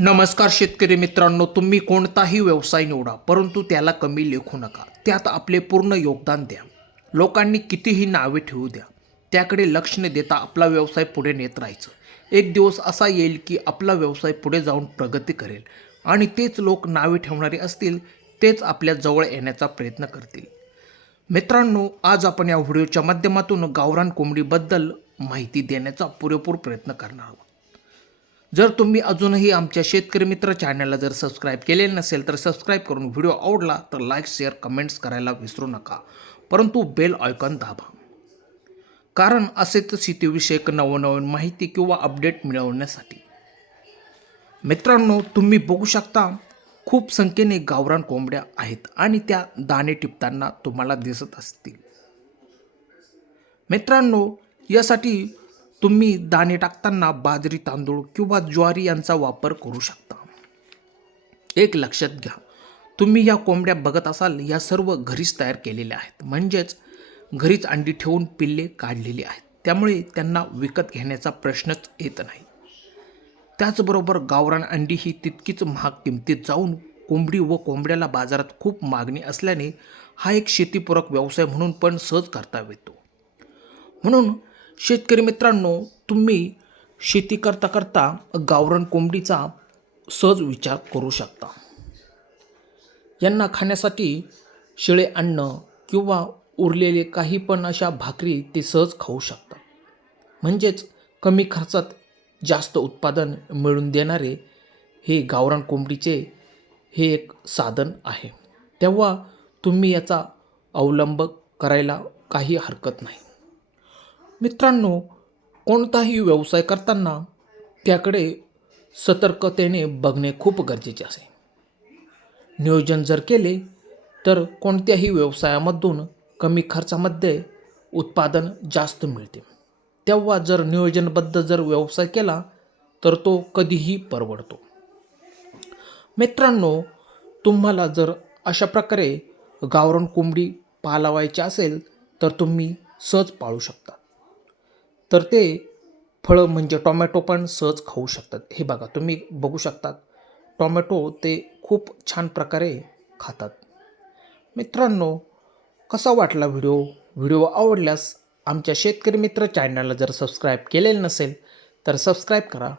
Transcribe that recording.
नमस्कार शेतकरी मित्रांनो तुम्ही कोणताही व्यवसाय निवडा परंतु त्याला कमी लेखू नका. त्यात आपले पूर्ण योगदान द्या. लोकांनी कितीही नावे ठेवू द्या त्याकडे लक्ष न देता आपला व्यवसाय पुढे नेत राहायचं. एक दिवस असा येईल की आपला व्यवसाय पुढे जाऊन प्रगती करेल आणि तेच लोक नावे ठेवणारे असतील तेच आपल्या जवळ येण्याचा प्रयत्न करतील. मित्रांनो आज आपण या व्हिडिओच्या माध्यमातून गावरान कोंबडीबद्दल माहिती देण्याचा पुरेपूर प्रयत्न करणार आहोत. जर तुम्ही अजूनही आमच्या शेतकरी मित्र चॅनलला जर सबस्क्राईब केलेले नसेल तर सबस्क्राईब करून व्हिडिओ आवडला तर लाईक शेअर कमेंट्स करायला विसरू नका. परंतु बेल आयकॉन दाबा. कारण असेच शेतीविषयक नवनवीन माहिती किंवा अपडेट मिळवण्यासाठी. मित्रांनो तुम्ही बघू शकता खूप संख्येने गावरान कोंबड्या आहेत आणि त्या दाणे टिपताना तुम्हाला दिसत असतील. मित्रांनो यासाठी तुम्ही दाणे टाकताना बाजरी तांदूळ किंवा ज्वारी यांचा वापर करू शकता. एक लक्षात घ्या तुम्ही या कोंबड्या बघत असाल या सर्व घरीच तयार केलेल्या आहेत. म्हणजेच घरीच अंडी ठेवून पिल्ले काढलेली आहेत. त्यामुळे त्यांना विकत घेण्याचा प्रश्नच येत नाही. त्याचबरोबर गावरान अंडी ही तितकीच महाग किमतीत जाऊन कोंबडी व कोंबड्याला बाजारात खूप मागणी असल्याने हा एक शेतीपूरक व्यवसाय म्हणून पण सहज करता येतो. म्हणून शेतकरी मित्रांनो तुम्ही शेती करता करता गावरान कोंबडीचा सहज विचार करू शकता. यांना खाण्यासाठी शिळे अन्न किंवा उरलेले काही पण अशा भाकरी ते सहज खाऊ शकतात म्हणजेच कमी खर्चात जास्त उत्पादन मिळवून देणारे हे गावरान कोंबडीचे हे एक साधन आहे. तेव्हा तुम्ही याचा अवलंब करायला काही हरकत नाही. मित्रांनो कोणताही व्यवसाय करताना त्याकडे सतर्कतेने बघणे खूप गरजेचे असे. नियोजन जर केले तर कोणत्याही व्यवसायामधून कमी खर्चामध्ये उत्पादन जास्त मिळते. तेव्हा जर नियोजनबद्ध जर व्यवसाय केला तर तो कधीही परवडतो. मित्रांनो तुम्हाला जर अशा प्रकारे गावरण कोंबडी पालवायची असेल तर तुम्ही सहज पाळू शकता. तर ते फळं म्हणजे टोमॅटो पण सहज खाऊ शकतात. हे बघा तुम्ही बघू शकतात. टोमॅटो ते खूप छान प्रकारे खातात. मित्रांनो कसा वाटला व्हिडिओ? व्हिडिओ आवडल्यास आमच्या शेतकरी मित्र चॅनलला जर सबस्क्राईब केलेलं नसेल तर सबस्क्राईब करा.